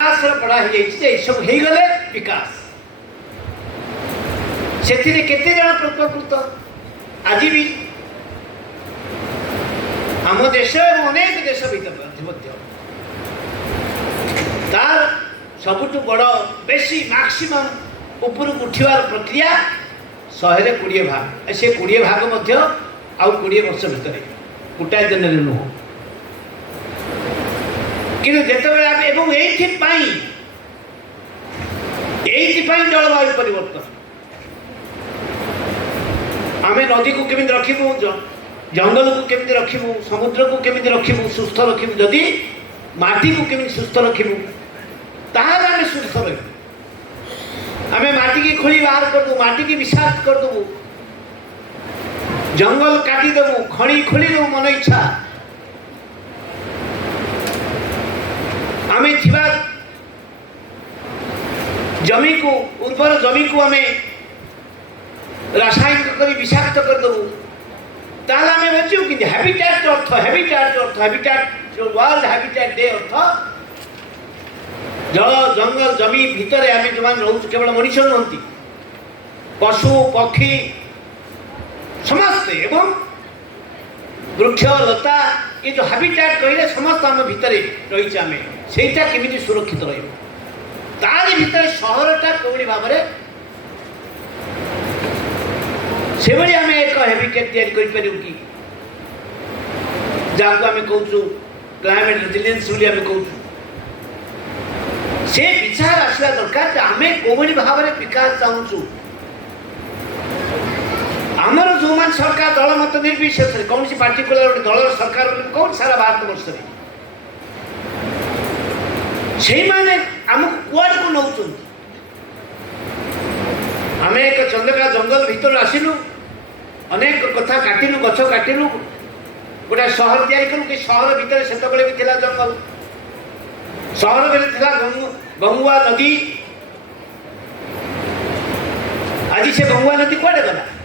विकास पढ़ा सब हो गले विकास से केते जन प्रकृत आज भी आम देश अनेक देश भीतर तार सबुठ बड़ बेसी मैक्सिमम ऊपर उठार प्रक्रिया 120 भाग से 20 भाग आउ 20 वर्ष भितर गोटाए दिन नुह कि जलवायु परिवर्तन आम नदी को केमी रखू जंगल को केमी रखू समुद्र को केमी रखू सुस्थ रखू जदि माटी को केमी सुस्थ रखू ताहले सुस्थ रह माटी की खोली बाहर करदू माटी की विषाक्त करदू जंगल काटिदेबू खणी खोलीदेबू मन इच्छा आमे थिबा जमी को उर्वर जमी को आमे रासायनिक करी विषाक्त करदेबू ताहले आमे बचू कि हैबिटेट अर्थ हैबिटेट वर्ल्ड हैबिटेट डे अर्थ जल जंगल जमी भितर आमे जो रोच केवल मनुष्य नुहति पशु पक्षी समस्ते एवं वृक्ष लता ये जो हैबिटेट कहले समस्त आम भितर रही आम सेटा केमिति सुरक्षित तारी भितर सहरटा कोड़ी भाव से आम एक हैबिटेट तैयारी करूँ कि जहाँ आम कहूँ क्लाइमेट रेजिलिएंस बोली आम कहूँ से विचार आसला दरकार आम कोड़ी भाव विकास चाहूँ आमर जो मान सरकार दल मत निर्विशेष कौन सी पार्टिकुलर गोटे दल सरकार कौन सारा भारत वर्ष से आमको कुआड को नौ आम एक चंद्रका जंगल भीतर आसिलु अनेक कथा काटिलु गछ काटिलु गोटे सहर तैयारी कलु कि सहर भितर से भी थिला जंगल सहर बेले थिला गंगुआ नदी आज से गंगुआ नदी कुआडे गला